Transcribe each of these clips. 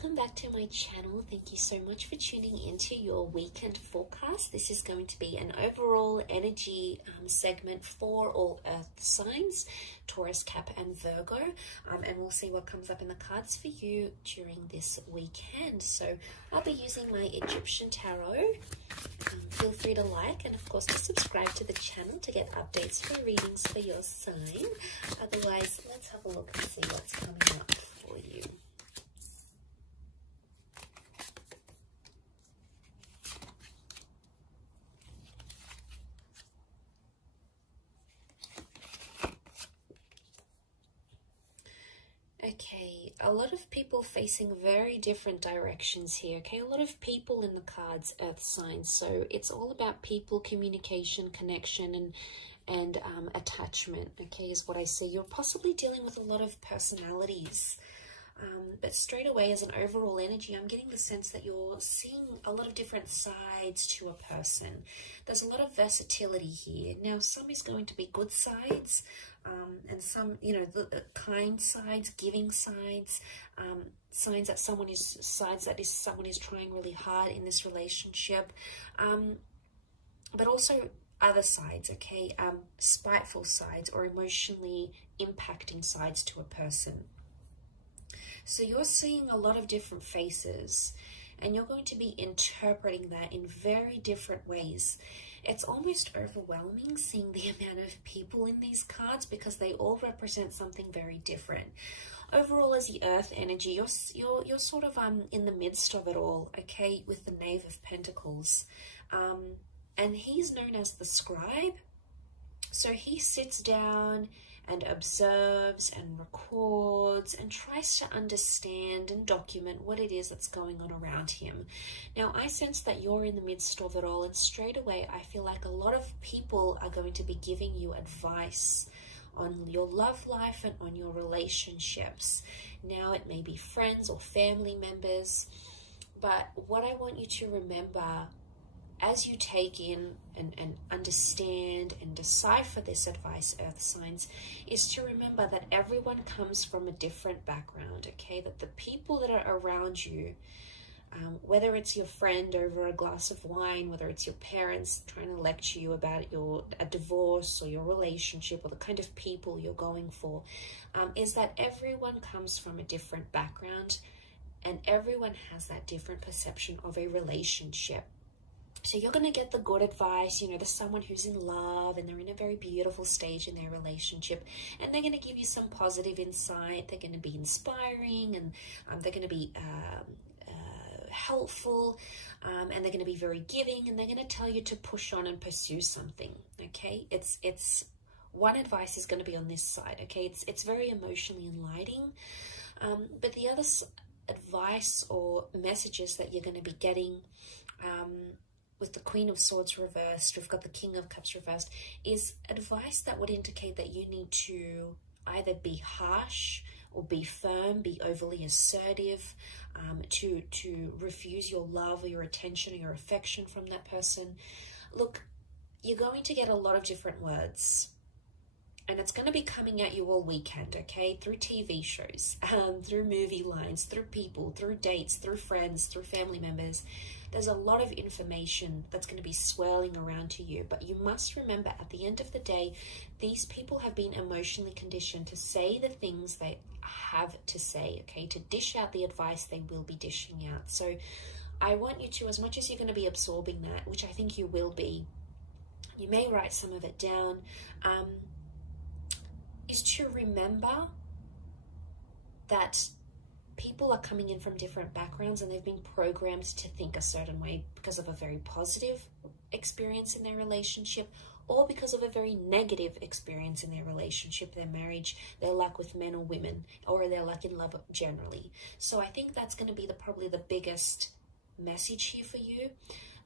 welcome back to my channel. Thank you so much for tuning into your weekend forecast. This is going to be an overall energy segment for all earth signs, Taurus, Cap and Virgo, and we'll see what comes up in the cards for you during this weekend. So I'll be using my Egyptian tarot. Feel free to like and of course to subscribe to the channel to get updates for readings for your sign. Otherwise, let's have a look and see what's coming up for you. Okay, a lot of people facing very different directions here. Okay, a lot of people in the cards, earth signs. So it's all about people, communication, connection, and attachment. Okay, is what I see. You're possibly dealing with a lot of personalities. But straight away, as an overall energy, I'm getting the sense that you're seeing a lot of different sides to a person. There's a lot of versatility here. Now, some is going to be good sides, and some, you know, the kind sides, giving sides, signs that someone is trying really hard in this relationship, but also other sides, okay, spiteful sides or emotionally impacting sides to a person. So you're seeing a lot of different faces and you're going to be interpreting that in very different ways. It's almost overwhelming seeing the amount of people in these cards because they all represent something very different. Overall, as the earth energy, you're sort of in the midst of it all, okay, with the Knave of Pentacles. And he's known as the scribe. So he sits down and observes and records and tries to understand and document what it is that's going on around him. Now, I sense that you're in the midst of it all, and straight away I feel like a lot of people are going to be giving you advice on your love life and on your relationships. Now, it may be friends or family members, but what I want you to remember as you take in and understand and decipher this advice, earth signs, is to remember that everyone comes from a different background, okay? That the people that are around you, whether it's your friend over a glass of wine, whether it's your parents trying to lecture you about a divorce or your relationship or the kind of people you're going for, is that everyone comes from a different background and everyone has that different perception of a relationship. So you're going to get the good advice, you know, there's someone who's in love and they're in a very beautiful stage in their relationship, and they're going to give you some positive insight. They're going to be inspiring, and they're going to be helpful, and they're going to be very giving, and they're going to tell you to push on and pursue something, okay? It's one advice is going to be on this side, okay? It's very emotionally enlightening, but the other advice or messages that you're going to be getting, with the Queen of Swords reversed, we've got the King of Cups reversed, is advice that would indicate that you need to either be harsh or be firm, be overly assertive, to refuse your love or your attention or your affection from that person. Look, you're going to get a lot of different words, and it's going to be coming at you all weekend, okay? Through TV shows, through movie lines, through people, through dates, through friends, through family members. There's a lot of information that's going to be swirling around to you, but you must remember at the end of the day, these people have been emotionally conditioned to say the things they have to say, okay? To dish out the advice they will be dishing out. So I want you to, as much as you're going to be absorbing that, which I think you will be, you may write some of it down, is to remember that people are coming in from different backgrounds and they've been programmed to think a certain way because of a very positive experience in their relationship or because of a very negative experience in their relationship, their marriage, their luck with men or women, or their luck in love generally. So I think that's going to be probably the biggest message here for you.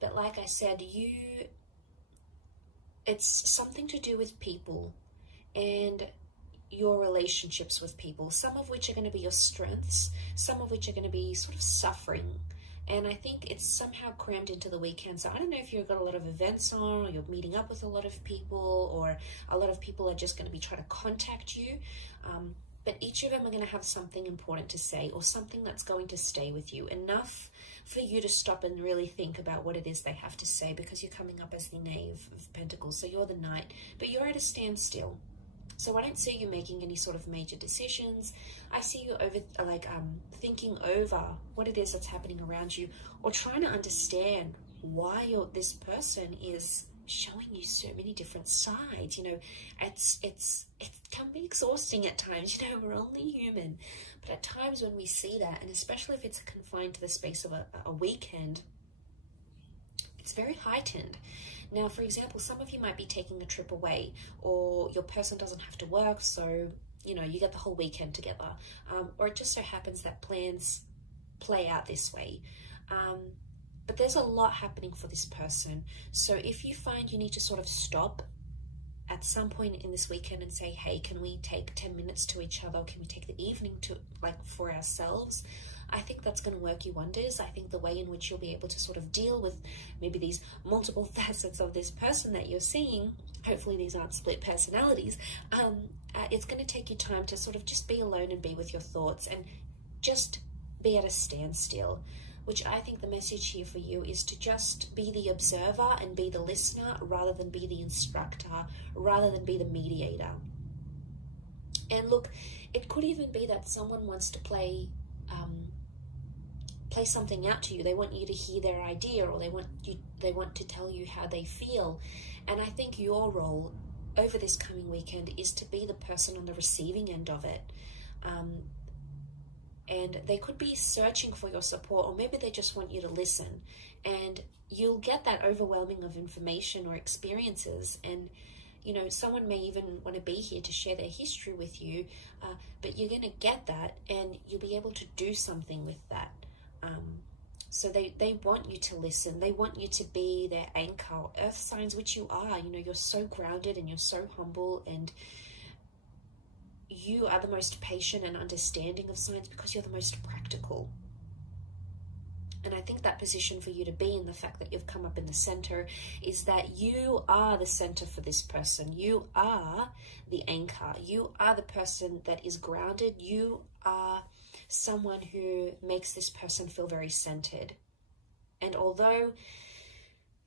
But like I said, it's something to do with people and your relationships with people, some of which are going to be your strengths, some of which are going to be sort of suffering. And I think it's somehow crammed into the weekend. So I don't know if you've got a lot of events on, or you're meeting up with a lot of people, or a lot of people are just going to be trying to contact you. but each of them are going to have something important to say, or something that's going to stay with you, enough for you to stop and really think about what it is they have to say, because you're coming up as the Knave of Pentacles, so you're the Knight, but you're at a standstill. So I don't see you making any sort of major decisions. I see you thinking over what it is that's happening around you, or trying to understand why this person is showing you so many different sides. You know, it can be exhausting at times. You know, we're only human, but at times when we see that, and especially if it's confined to the space of a weekend, it's very heightened. Now, for example, some of you might be taking a trip away, or your person doesn't have to work, so, you know, you get the whole weekend together. Or it just so happens that plans play out this way. But there's a lot happening for this person. So if you find you need to sort of stop at some point in this weekend and say, hey, can we take 10 minutes to each other? Can we take the evening to, for ourselves? I think that's going to work you wonders. I think the way in which you'll be able to sort of deal with maybe these multiple facets of this person that you're seeing, hopefully these aren't split personalities, it's going to take you time to sort of just be alone and be with your thoughts and just be at a standstill, which I think the message here for you is to just be the observer and be the listener, rather than be the instructor, rather than be the mediator. And look, it could even be that someone wants to play something out to you. They want you to hear their idea, or they want to tell you how they feel. And I think your role over this coming weekend is to be the person on the receiving end of it. And they could be searching for your support, or maybe they just want you to listen. And you'll get that overwhelming of information or experiences, and you know, someone may even want to be here to share their history with you, but you're going to get that, and you'll be able to do something with that. So they want you to listen. They want you to be their anchor. Earth signs, which you are, you know, you're so grounded and you're so humble, and you are the most patient and understanding of signs because you're the most practical. And I think that position for you to be in, the fact that you've come up in the center, is that you are the center for this person. You are the anchor. You are the person that is grounded. You are someone who makes this person feel very centered. And although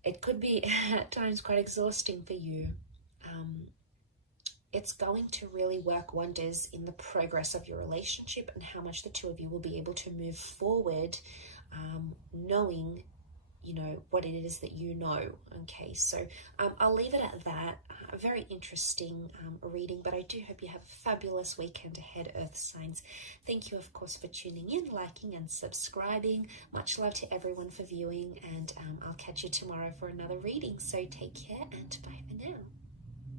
it could be at times quite exhausting for you, it's going to really work wonders in the progress of your relationship and how much the two of you will be able to move forward, knowing, you know, what it is that you know. Okay, so I'll leave it at that. A very interesting reading, but I do hope you have a fabulous weekend ahead, Earth signs. Thank you, of course, for tuning in, liking and subscribing. Much love to everyone for viewing, and I'll catch you tomorrow for another reading. So take care, and bye for now.